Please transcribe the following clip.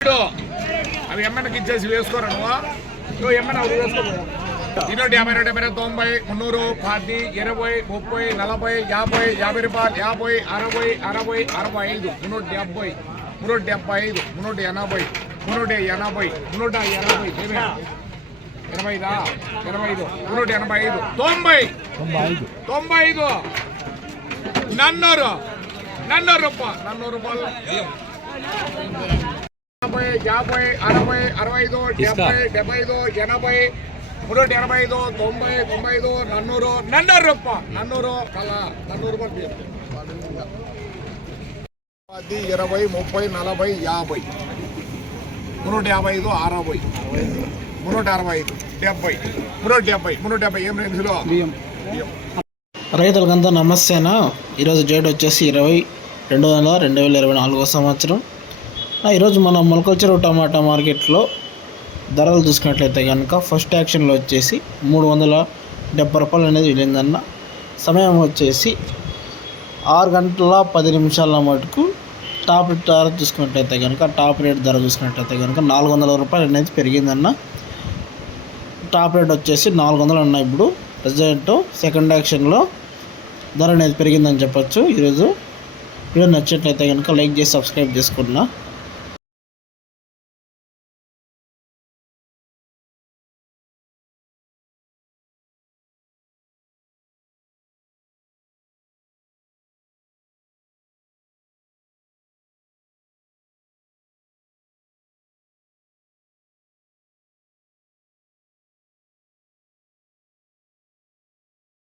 అవి ఎమ్మెన్కి ఇచ్చేసి వేసుకోరా నువ్వు ఎమ్మెన్ అవి వేసుకో 250, 250, 90, 300, 10, 20, 30, 40, 50, 50 రూపాయలు 50, 60, 60, 65, 370, 375, 380, 380, 180, 85, 185, 95, నన్నూరు రూపాయలు 50, 60, 65, 70, 75, 80, 385, 90, 95, 400 రూపాయలు 400 రూపాయలు 10, 20, 30, 40, 50, 355, 60, 365, 70, 370 ఏం రేంజ్లో రైతులకంతా నమస్తేనా. ఈరోజు డేట్ వచ్చేసి 20/2/2024 సంవత్సరం. ఈరోజు మన మొలకల టమాటా మార్కెట్లో ధరలు చూసుకున్నట్లయితే కనుక ఫస్ట్ యాక్షన్లో వచ్చేసి 370 రూపాయలు అనేది వెళ్ళిందన్న. సమయం వచ్చేసి 6 గంటల 10 నిమిషాల మటుకు టాప్ రేట్ ధర చూసుకున్నట్లయితే కనుక టాప్ రేట్ ధర చూసుకున్నట్లయితే కనుక 400 రూపాయలు అనేది పెరిగిందన్న. టాప్ రేట్ వచ్చేసి 400 ఉన్నాయి. ఇప్పుడు ప్రజెంట్ సెకండ్ యాక్షన్లో ధర అనేది పెరిగిందని చెప్పొచ్చు. ఈరోజు వీడియో నచ్చినట్లయితే కనుక లైక్ చేసి సబ్స్క్రైబ్ చేసుకున్నా.